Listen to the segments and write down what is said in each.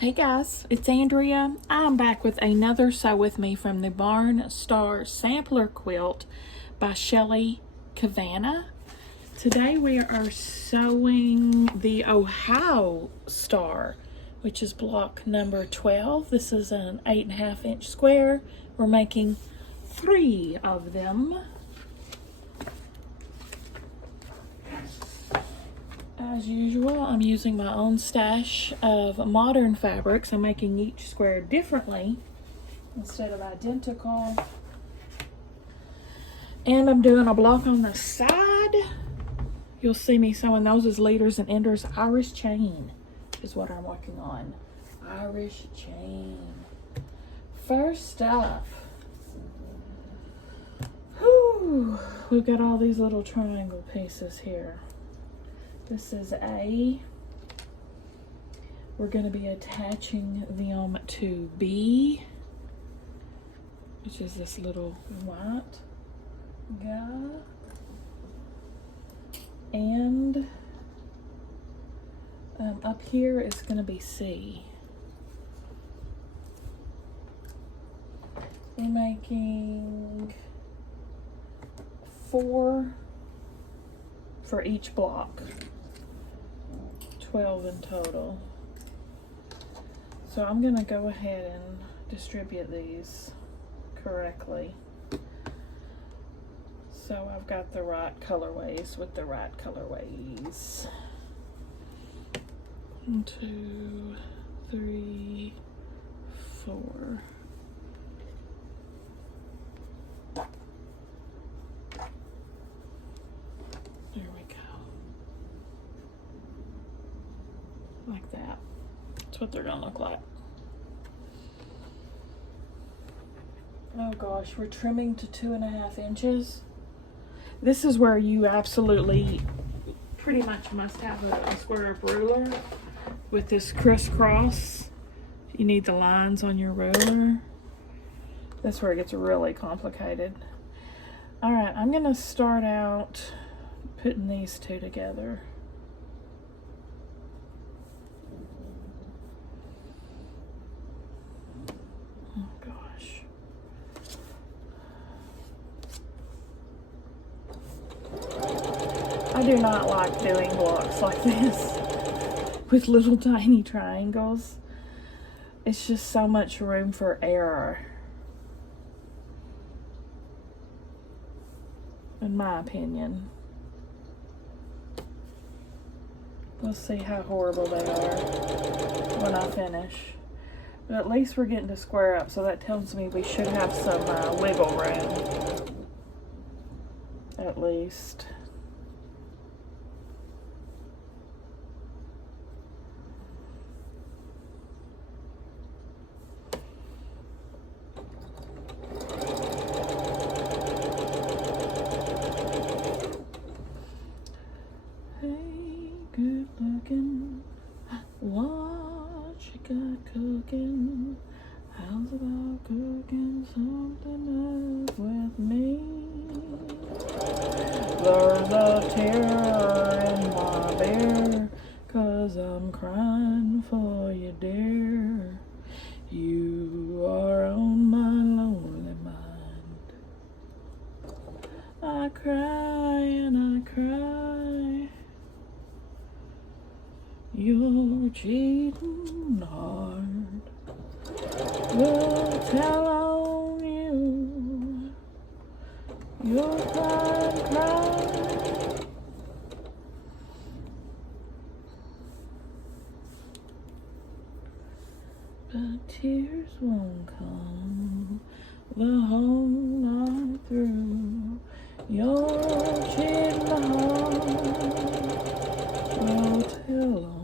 Hey guys, it's Andrea. I'm back with another Sew With Me from the Barn Star Sampler Quilt by Shelley, Cavanna. Today we are sewing the Ohio Star, which is block number 12. This is an 8.5 inch square. We're making 3 of them. As usual, I'm using my own stash of modern fabrics. I'm making each square differently instead of identical. And I'm doing a block on the side. You'll see me sewing those as leaders and enders. Irish chain is what I'm working on. Irish chain. First up, we've got all these little triangle pieces here. This is A. We're going to be attaching them to B, which is this little white guy. And up here is going to be C. We're making 4 for each block. 12 in total. So I'm going to go ahead and distribute these correctly. So I've got the right colorways with the right colorways. 1, 2, 3, 4. There we go. Like that. That's what they're gonna look like. Oh gosh, we're trimming to 2.5 inches. This is where you absolutely pretty much must have a square up ruler with this crisscross. You need the lines on your ruler. That's where it gets really complicated. All right, I'm gonna start out putting these two together. Oh gosh. I do not like doing blocks like this with little tiny triangles. It's just so much room for error, in my opinion. Let's see how horrible they are when I finish. But at least we're getting to square up, so that tells me we should have some wiggle room. At least. Good looking, what you got cooking? How's about cooking something up with me? There's a tear in my beer, 'cause I'm crying for you, dear. You are on my lonely mind. I cry and I cry. You're cheating hard. We'll tell on you. You're crying. But tears won't come the whole night through. You're cheating hard. We'll tell on.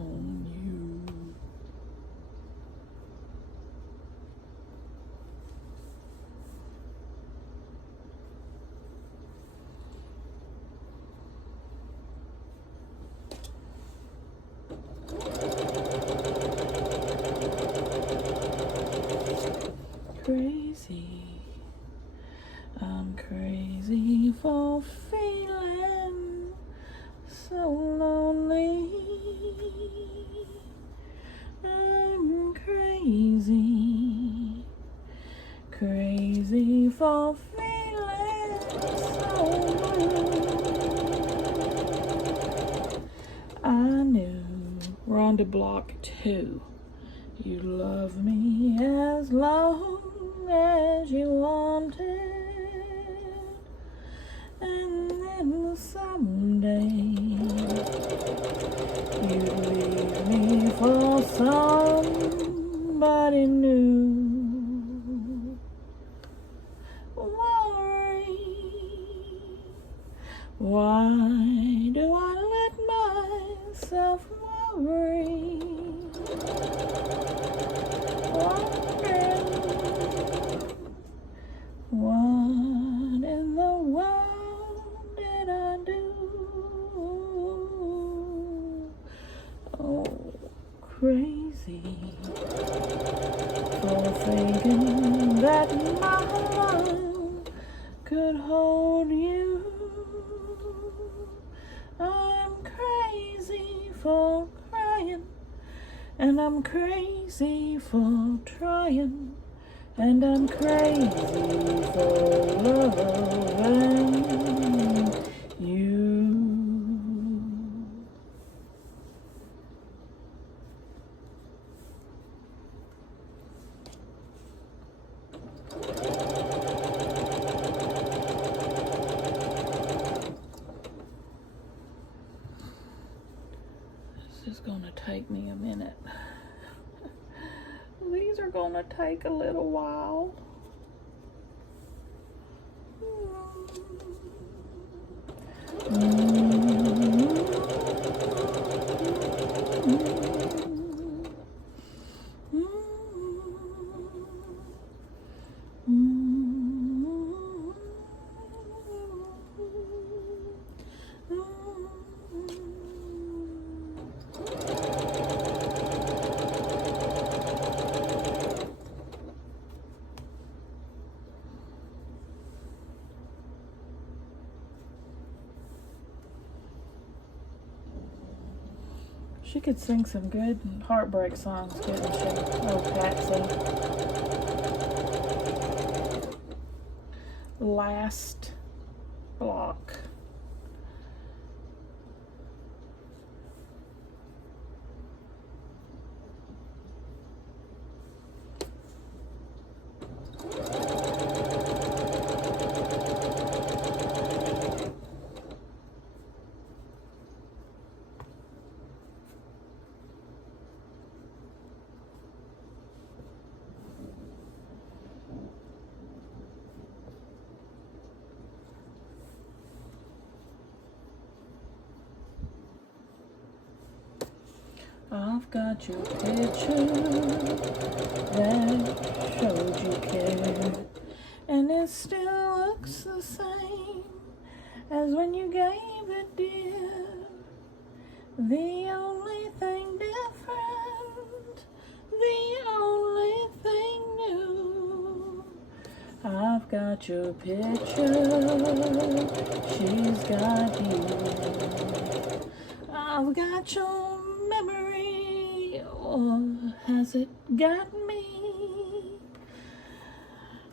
Crazy, I'm crazy for feeling so lonely. I'm crazy. for feeling so blue. I knew we're on to block 2. You love me as long as you wanted, and then someday you'd leave me for somebody new. Worry, why do I let myself worry? Wondering what in the world did I do? Oh, crazy for thinking that my love could hold you. I'm crazy for crying, and I'm crazy for trying, and I'm crazy for loving you. This is gonna take me a minute. These are gonna take a little while. She could sing some good heartbreak songs, couldn't she? Oh, Patsy. Last block. I've got your picture that showed you care, and it still looks the same as when you gave it, dear. The only thing different, the only thing new. I've got your picture, she's got you. I've got your memory, or has it got me?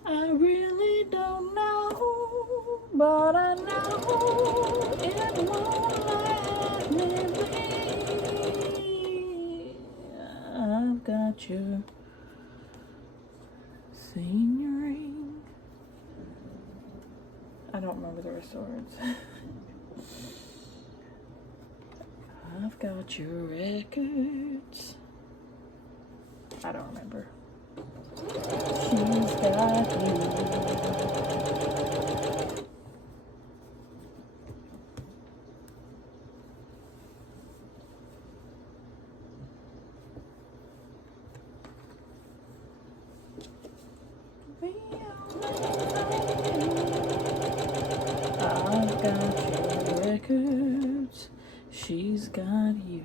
I really don't know, but I know it won't let me be. I've got your senior ring. I don't remember the rest of the words. I've got your records. I don't remember. She's got you. I've got your records. She's got you.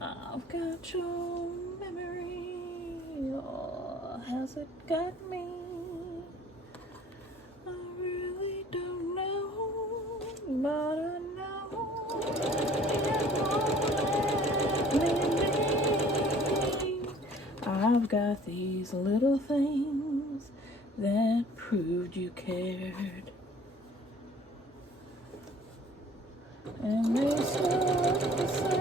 I've got your memory, or has it got me? I really don't know, but I know it won't let me be. I've got these little things that proved you cared. And they still look the same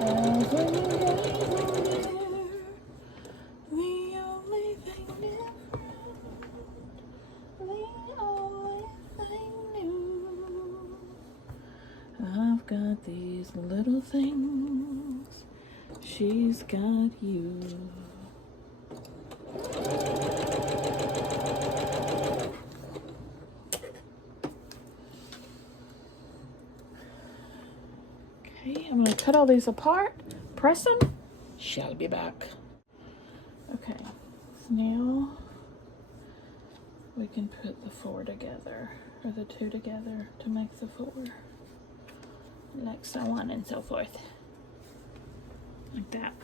as when you gave them there. The only thing different, the only thing new. I've got these little things, she's got you. Okay, I'm going to cut all these apart, press them, Shelley be back. Okay, so now we can put the 4 together, or the 2 together to make the 4. Like so on and so forth. Like that.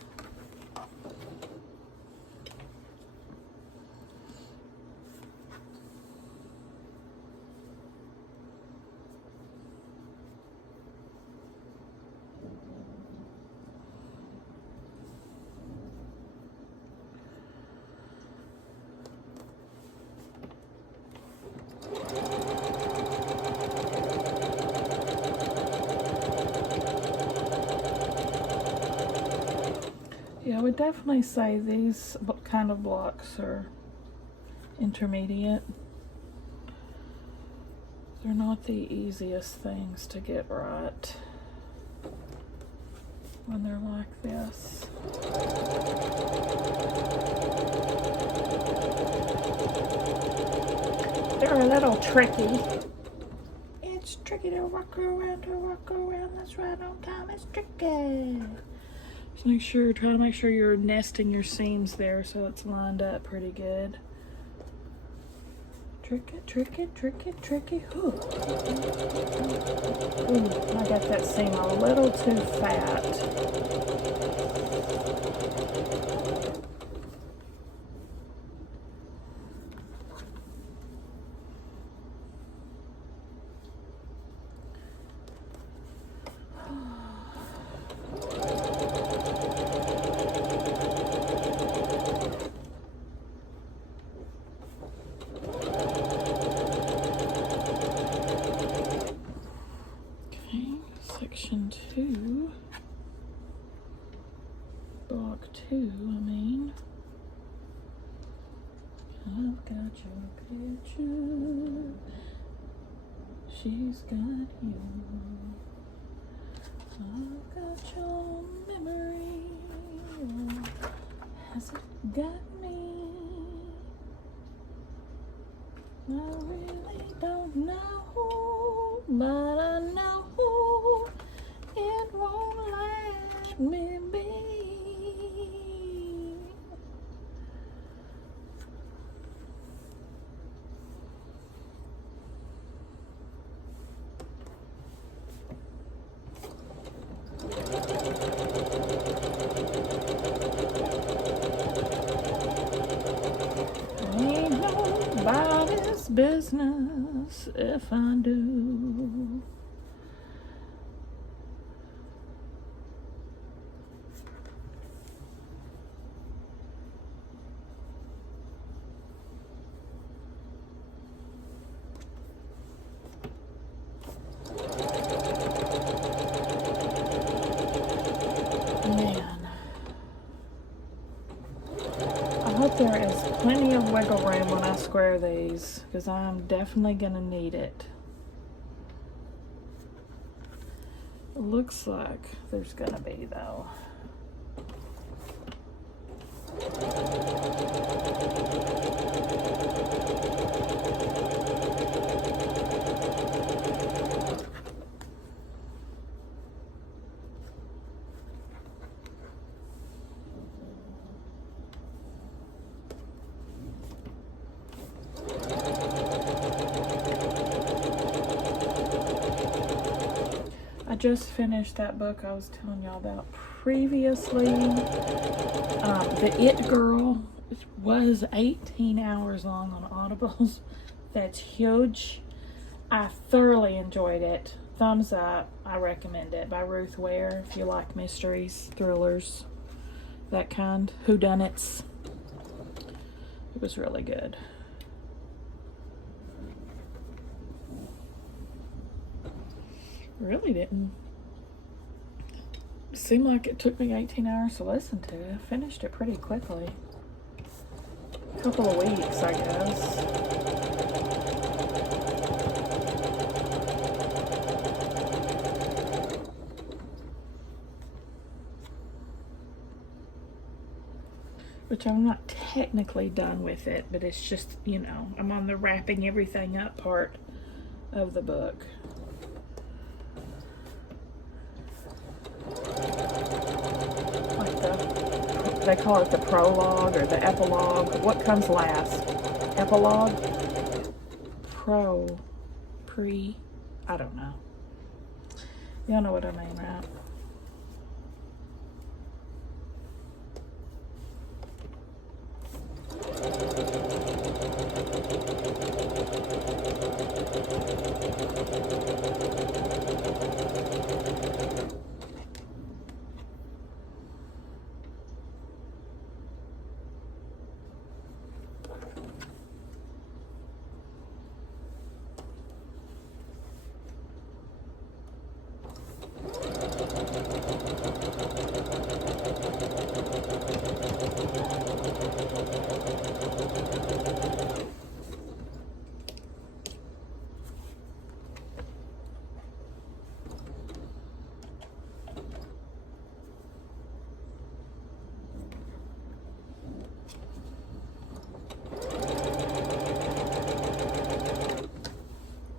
Yeah, I would definitely say these kind of blocks are intermediate. They're not the easiest things to get right when they're like this. They're a little tricky. It's tricky to rock around, that's right on time, it's tricky. Just try to make sure you're nesting your seams there so it's lined up pretty good. Tricky, tricky, tricky, tricky. Ooh. Ooh, I got that seam a little too fat. Section 2, block 2, I mean. I've got your picture, she's got you. I've got your memory, has it got me? I really don't know, but I know it won't let me be. Ain't nobody's business if I do. I hope there is plenty of wiggle room when I square these, because I'm definitely going to need it. It looks like there's going to be, though. I just finished that book I was telling y'all about previously. The It Girl. It was 18 hours long on Audibles. That's huge. I thoroughly enjoyed it. Thumbs up. I recommend it. By Ruth Ware. If you like mysteries, thrillers, that kind. Whodunits. was really good. Really didn't seem like it took me 18 hours to listen to. I finished it pretty quickly. A couple of weeks, I guess. Which I'm not technically done with it, but it's just, you know, I'm on the wrapping everything up part of the book. Like they call it the prologue or the epilogue. What comes last? Epilogue? I don't know. Y'all know what I mean, right?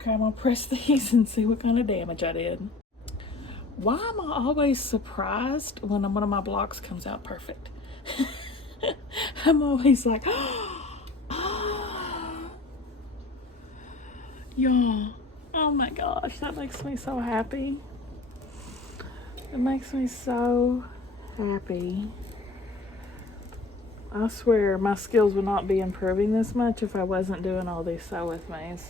Okay, I'm gonna press these and see what kind of damage I did. Why am I always surprised when one of my blocks comes out perfect? I'm always like, oh, y'all, oh my gosh, that makes me so happy. It makes me so happy. I swear my skills would not be improving this much if I wasn't doing all these sew with me's.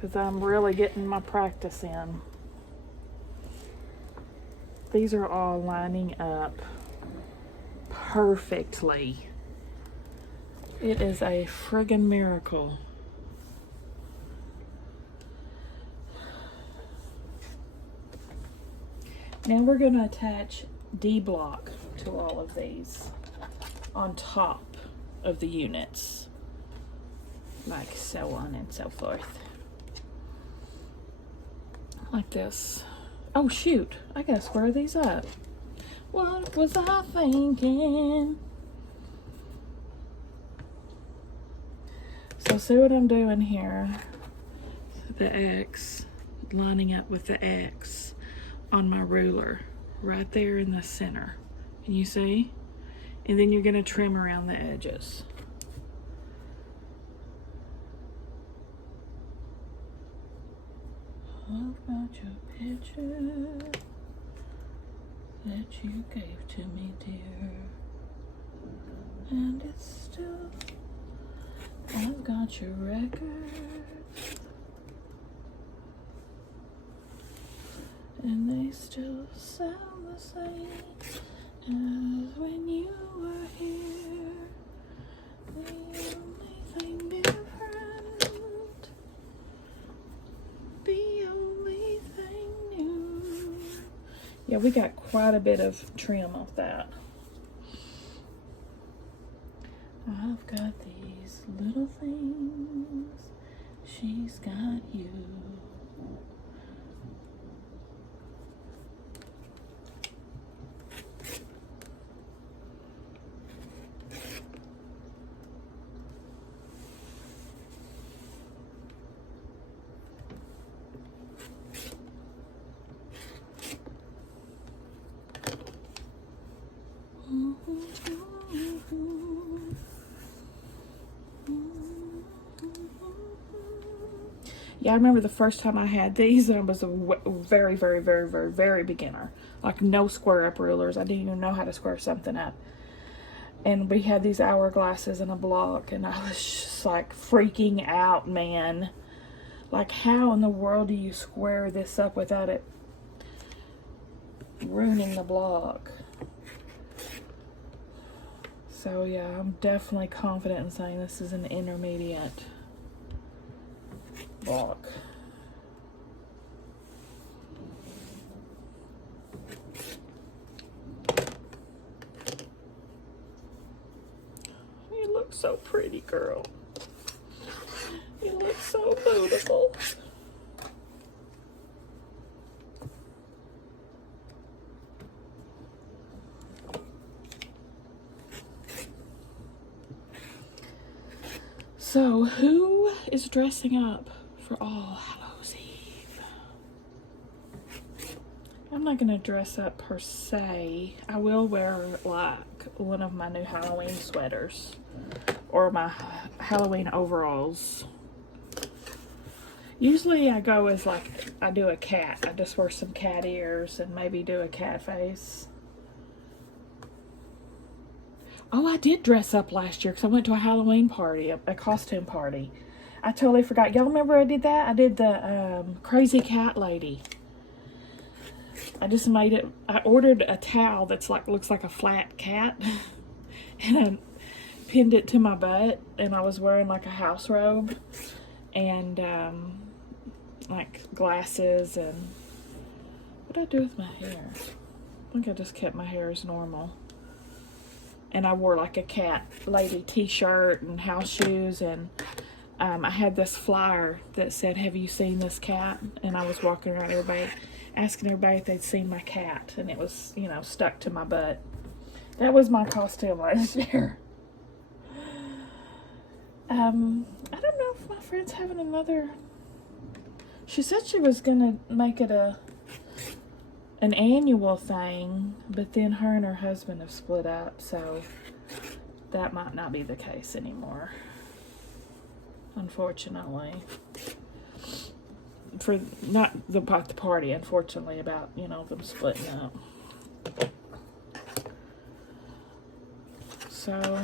Because I'm really getting my practice in. These are all lining up perfectly. It is a friggin' miracle. Now we're going to attach D block to all of these on top of the units, like so on and so forth. Like this. Oh shoot, I gotta square these up. What was I thinking? So see what I'm doing here? The X, lining up with the X on my ruler, right there in the center. Can you see? And then you're gonna trim around the edges. I've got your picture that you gave to me, dear, and it's still, I've got your record, and they still sound the same as when you were here. The only thing different, yeah, we got quite a bit of trim off that. I've got these little things, she's got you. Yeah, I remember the first time I had these, and I was a very, very, very, very, very beginner. Like no square up rulers. I didn't even know how to square something up. And we had these hourglasses in a block, and I was just like freaking out, man. Like, how in the world do you square this up without it ruining the block? So yeah, I'm definitely confident in saying this is an intermediate block. You look so pretty, girl. You look so beautiful. So, who is dressing up for All Hallows Eve? I'm not going to dress up per se. I will wear, like, one of my new Halloween sweaters or my Halloween overalls. Usually I go as, like, I do a cat. I just wear some cat ears and maybe do a cat face. Oh, I did dress up last year because I went to a Halloween party, a costume party. I totally forgot. Y'all remember I did that? I did the crazy cat lady. I just made it. I ordered a towel that's like, looks like a flat cat. And I pinned it to my butt. And I was wearing like a house robe. And like glasses. And what did I do with my hair? I think I just kept my hair as normal. And I wore like a cat lady t-shirt and house shoes, and I had this flyer that said, "Have you seen this cat?" And I was walking around everybody, asking everybody if they'd seen my cat, and it was, you know, stuck to my butt. That was my costume last year. I don't know if my friend's having another. She said she was gonna make it an annual thing, but then her and her husband have split up, so that might not be the case anymore, unfortunately. For not about the party, unfortunately, about, you know, them splitting up. So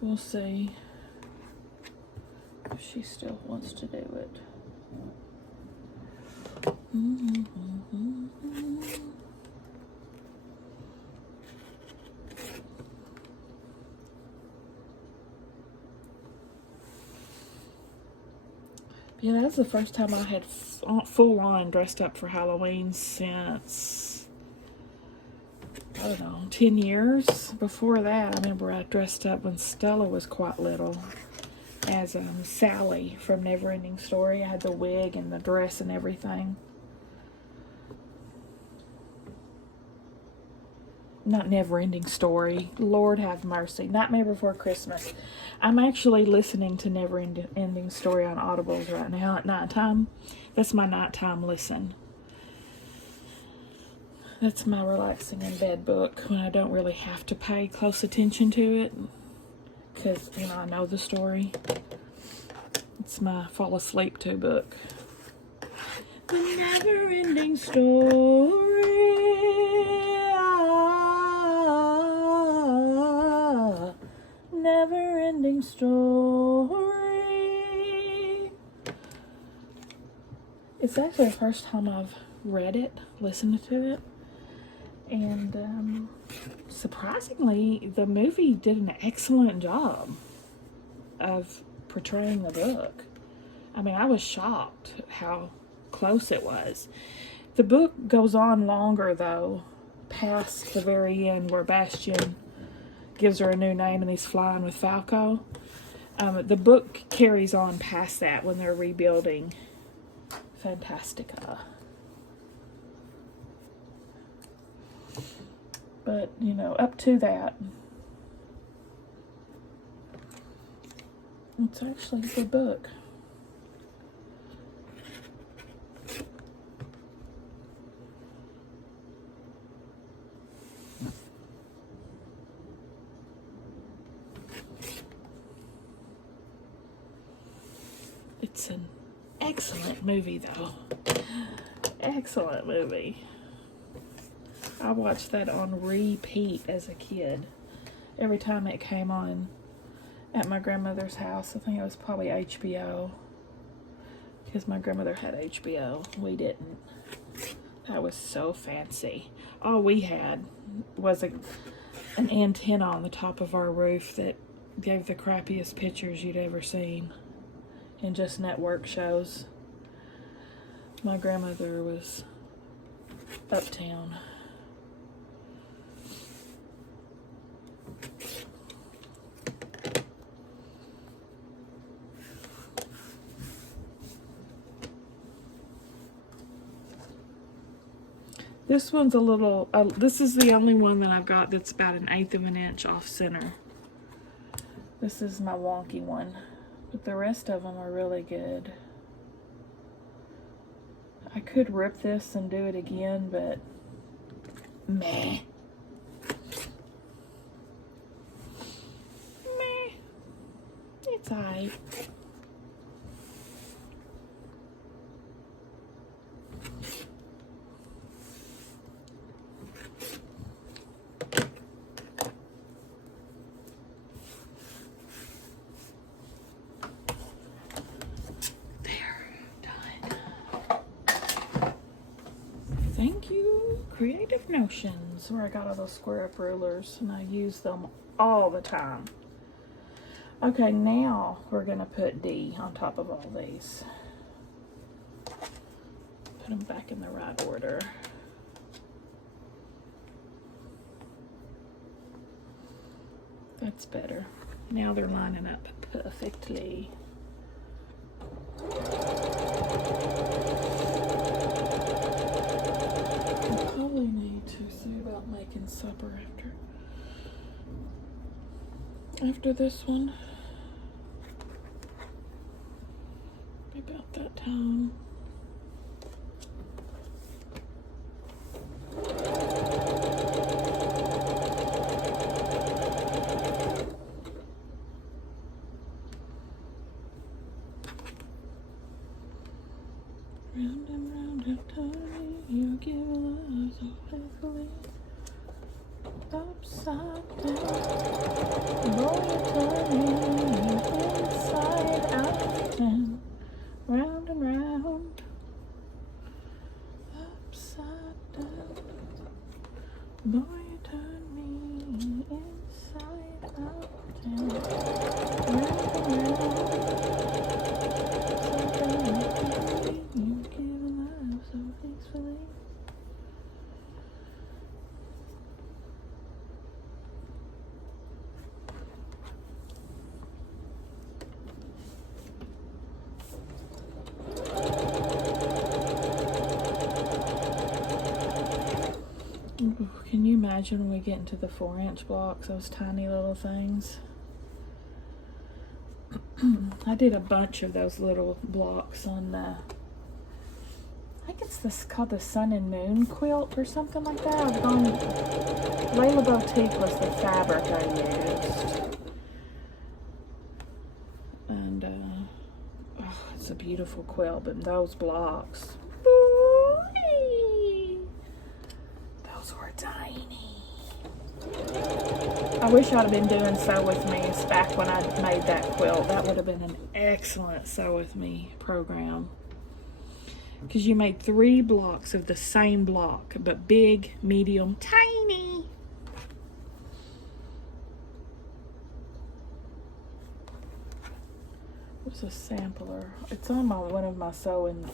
we'll see if she still wants to do it. Yeah, that's the first time I had full on dressed up for Halloween since, I don't know, 10 years. Before that, I remember I dressed up when Stella was quite little as Sally from Neverending Story. I had the wig and the dress and everything. Not Neverending Story. Lord have mercy. Nightmare Before Christmas. I'm actually listening to Neverending Story on Audibles right now at nighttime. That's my nighttime listen. That's my relaxing in bed book when I don't really have to pay close attention to it. Because, you know, I know the story. It's my fall asleep to book. The Neverending Story. Never-ending story. It's actually the first time I've read it, listened to it, and surprisingly, the movie did an excellent job of portraying the book. I mean, I was shocked how close it was. The book goes on longer, though, past the very end where Bastian gives her a new name and he's flying with Falco. The book carries on past that when they're rebuilding Fantastica. But, you know, up to that, it's actually a good book. It's an excellent movie, though. Excellent movie. I watched that on repeat as a kid. Every time it came on at my grandmother's house. I think it was probably HBO. Because my grandmother had HBO. We didn't. That was so fancy. All we had was an antenna on the top of our roof that gave the crappiest pictures you'd ever seen in just network shows. My grandmother was uptown. This one's a little, this is the only one that I've got that's about 1/8 of an inch off center. This is my wonky one, but the rest of them are really good. I could rip this and do it again, but meh. Meh. It's alright. Thank you, Creative Notions, where I got all those square up rulers and I use them all the time. Okay, now we're gonna put D on top of all these. Put them back in the right order. That's better. Now they're lining up perfectly. Probably need to see about making supper after this one. Be about that time. Round and round after you give love so faithfully. Upside down, boy, you turn me inside out and round and round. Upside down, boy, you turn me inside out and round and round. You give love so faithfully. Ooh, can you imagine when we get into the 4-inch blocks, those tiny little things? I did a bunch of those little blocks on the, I think it's this called the Sun and Moon quilt or something like that. I've gone, Layla Boutique was the fabric I used. And, oh, it's a beautiful quilt, but those blocks, those were tiny. I wish I'd have been doing Sew With Me's back when I made that quilt. That would have been an excellent Sew With Me program. Because you made 3 blocks of the same block, but big, medium, tiny. What's a sampler? It's on my one of my sew and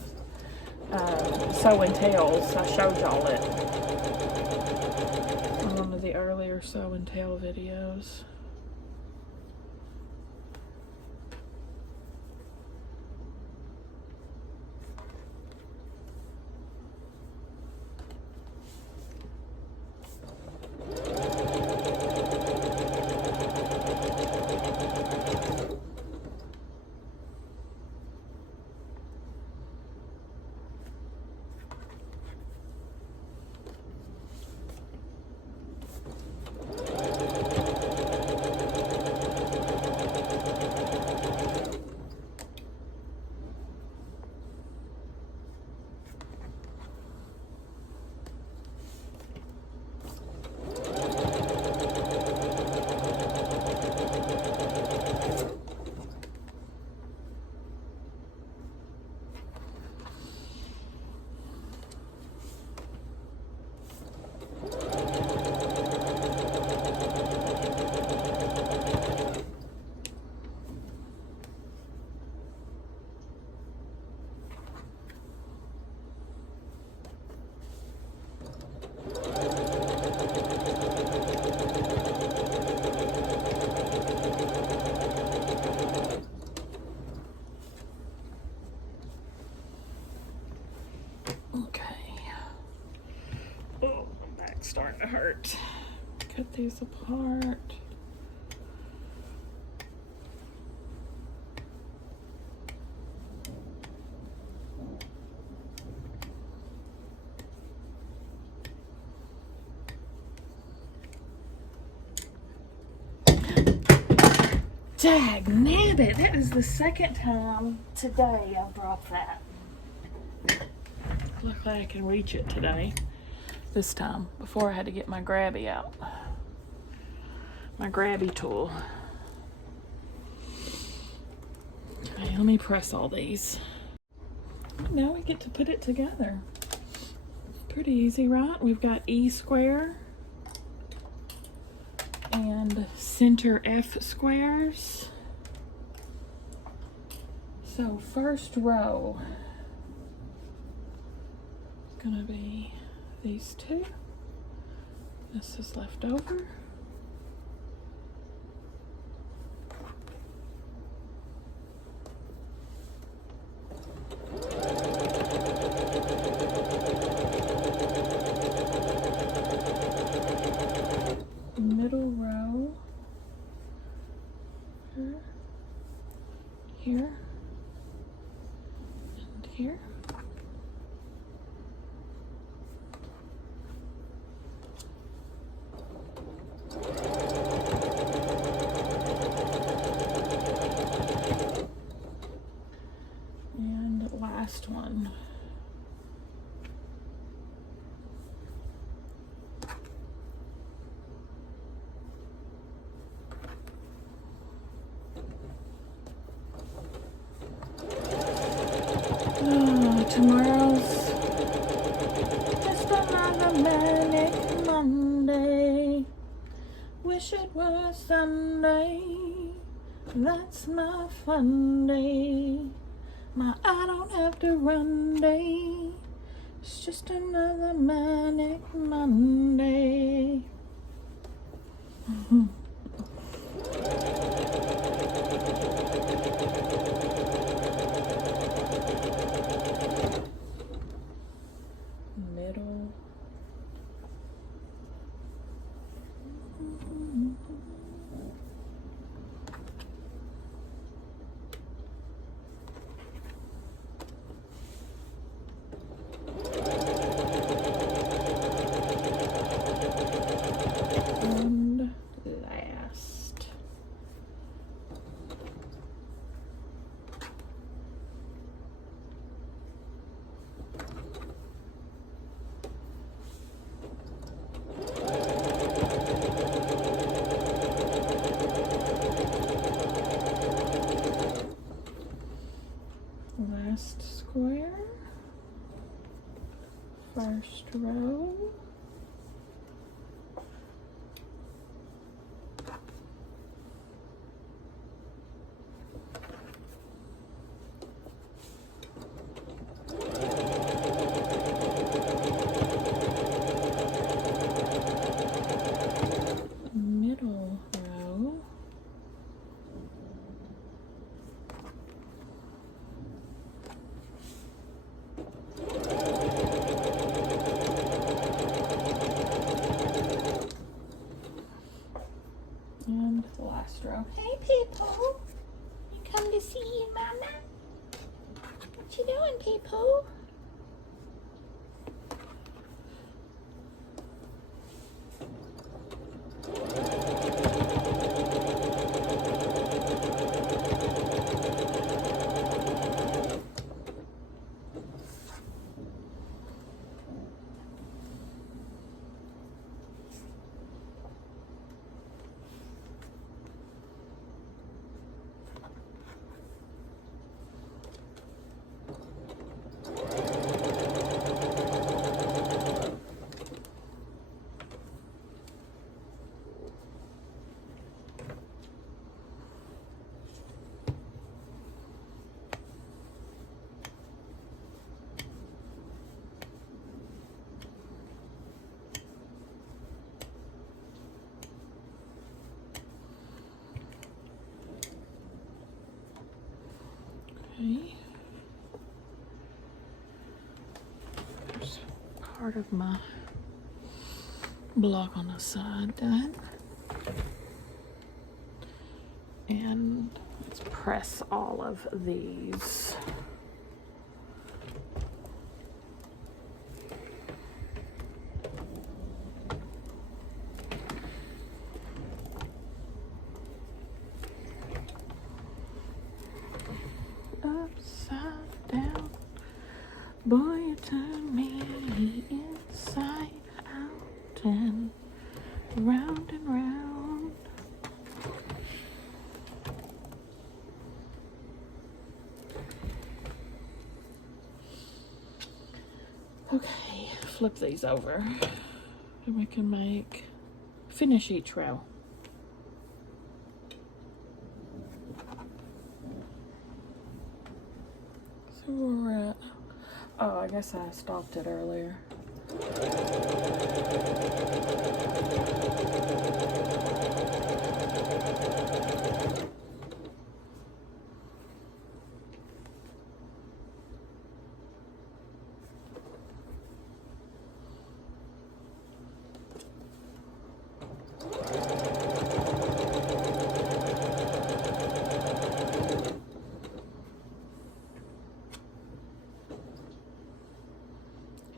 tells. I showed y'all it on one of the earlier sew and tell videos. to hurt. Cut these apart. Dag nabbit, that is the second time today I've dropped that. Luckily I can reach it today. This time, before I had to get my grabby out. My grabby tool. Okay, let me press all these. Now we get to put it together. Pretty easy, right? We've got E square and center F squares. So first row is gonna be these two. This is left over. Middle row here and here. And last one. Tomorrow's just another manic Monday. Wish it was Sunday. That's my fun day. My I don't have to run day. It's just another manic Monday. Middle. And last. Last square, first row, middle row, and last row. Hey people, you come to see your mama? What you doing, people? Okay. There's part of my block on the side done. And let's press all of these. Upside down, boy, you turn me inside out and round and round. Okay, flip these over and we can finish each row. So we're at, oh, I guess I stopped it earlier.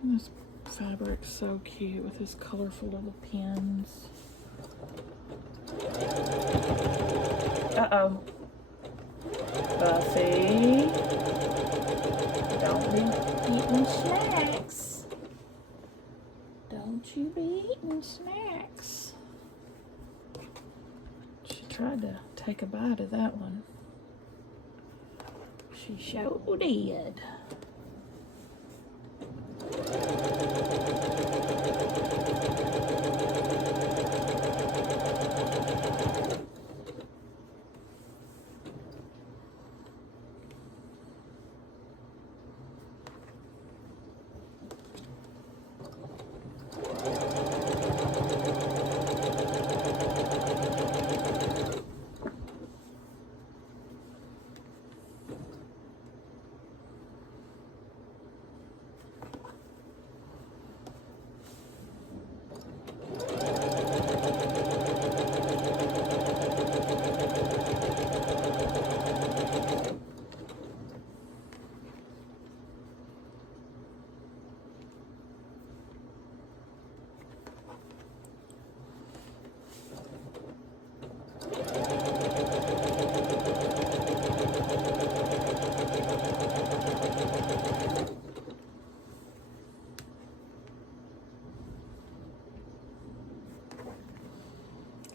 And this fabric's so cute with his colorful little pins. Uh-oh. Buffy. Don't be eating snacks. Don't you be eating snacks. She tried to take a bite of that one. She sure did.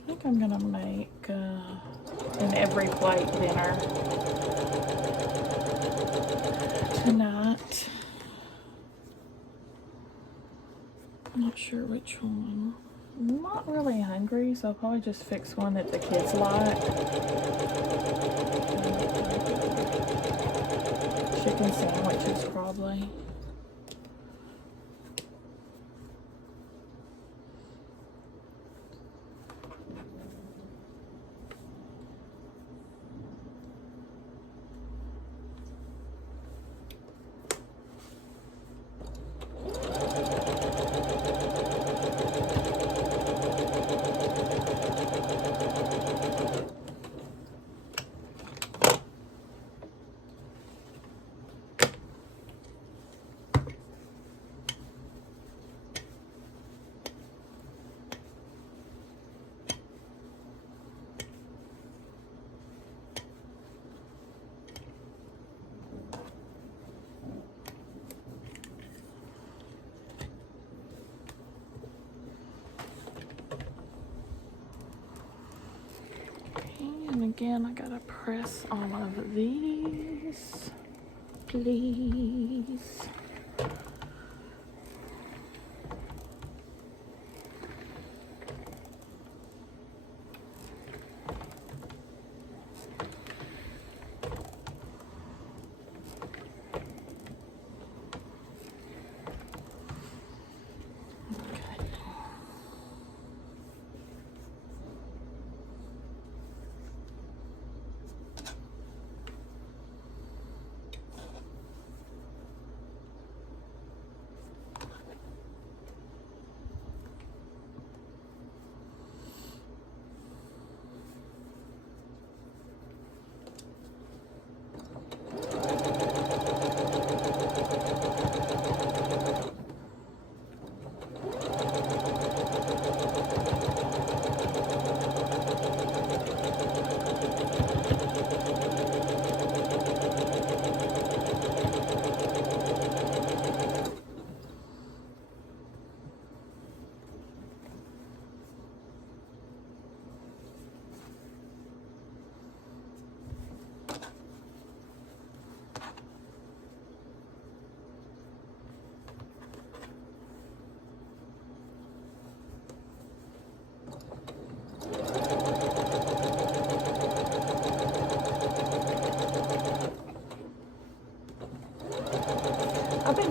I think I'm gonna make an every plate dinner tonight. I'm not sure which one. I'm not really hungry, so I'll probably just fix one that the kids like. Chicken sandwiches, probably. And again, I gotta press all of these, please.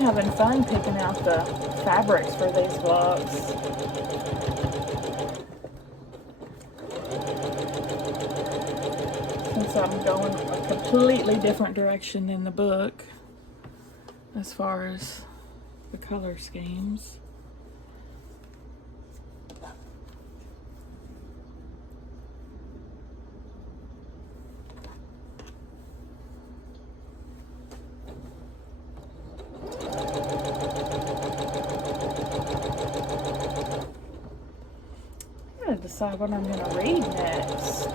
having fun picking out the fabrics for these vlogs. Since I'm going a completely different direction than the book as far as the color schemes. I gotta decide what I'm gonna read next.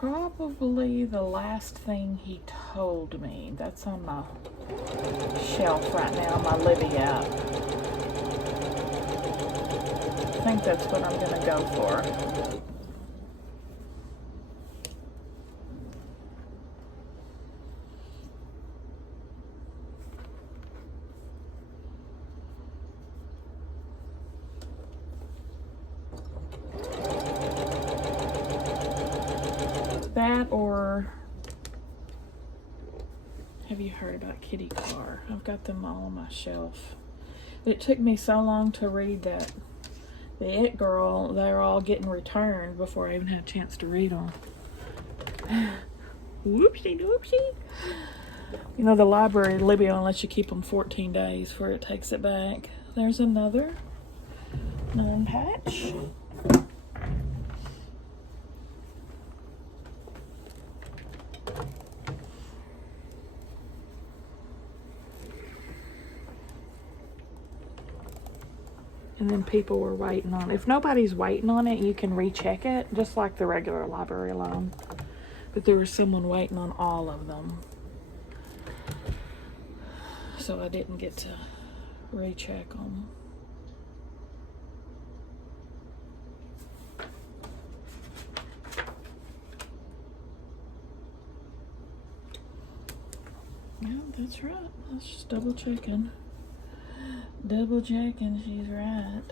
Probably The Last Thing He Told Me. That's on my shelf right now, my Libby app. I think that's what I'm gonna go for. That, or have you heard about Kitty Carr? I've got them all on my shelf. It took me so long to read that The It Girl, they're all getting returned before I even had a chance to read them. Whoopsie doopsie. You know, the library, Libby only lets you keep them 14 days before it takes it back. There's another non-patch. And then people were waiting on it. If nobody's waiting on it, you can recheck it, just like the regular library loan. But there was someone waiting on all of them. So I didn't get to recheck them. Yeah, that's right. I was just double checking. Double checking, she's right.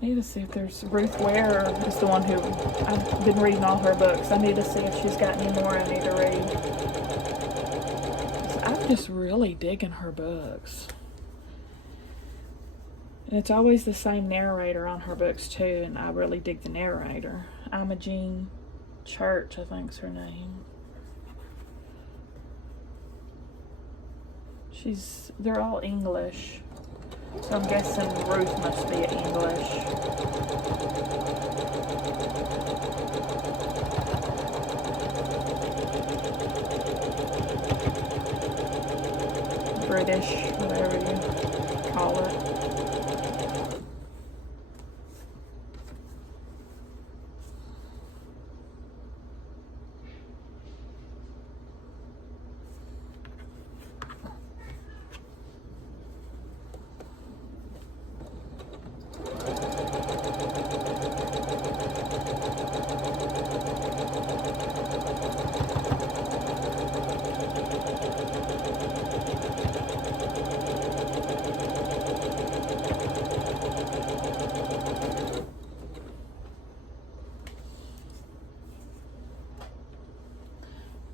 I need to see if there's Ruth Ware is the one who I've been reading all her books. I need to see if she's got any more I need to read. I'm just really digging her books. And it's always the same narrator on her books too, and I really dig the narrator. Imogene Church, I think's her name. They're all English. So I'm guessing Ruth must be English. British, whatever you call it.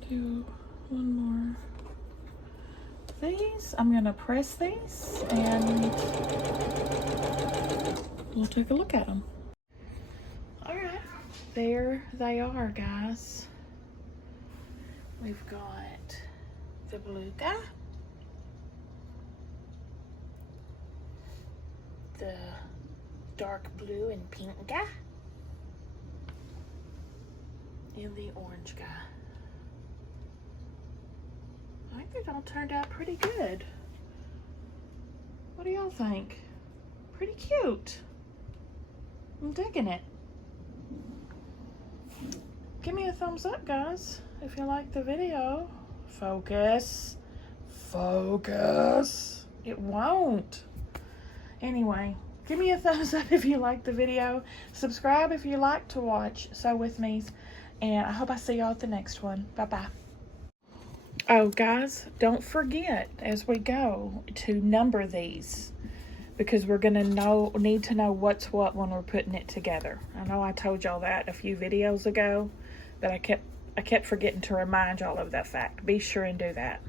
Do one more. These, I'm gonna press these and we'll take a look at them. All right, there they are, guys. We've got the blue guy, the dark blue and pink guy, and the orange guy. I think it all turned out pretty good. What do y'all think? Pretty cute. I'm digging it. Give me a thumbs up, guys, if you like the video. Focus. Focus. It won't. Anyway, Give me a thumbs up if you like the video. Subscribe if you like to watch Sew With Me's. And I hope I see y'all at the next one. Bye-bye. Oh, guys, don't forget as we go to number these, because we're gonna need to know what's what when we're putting it together. I know I told y'all that a few videos ago, but I kept forgetting to remind y'all of that fact. Be sure and do that.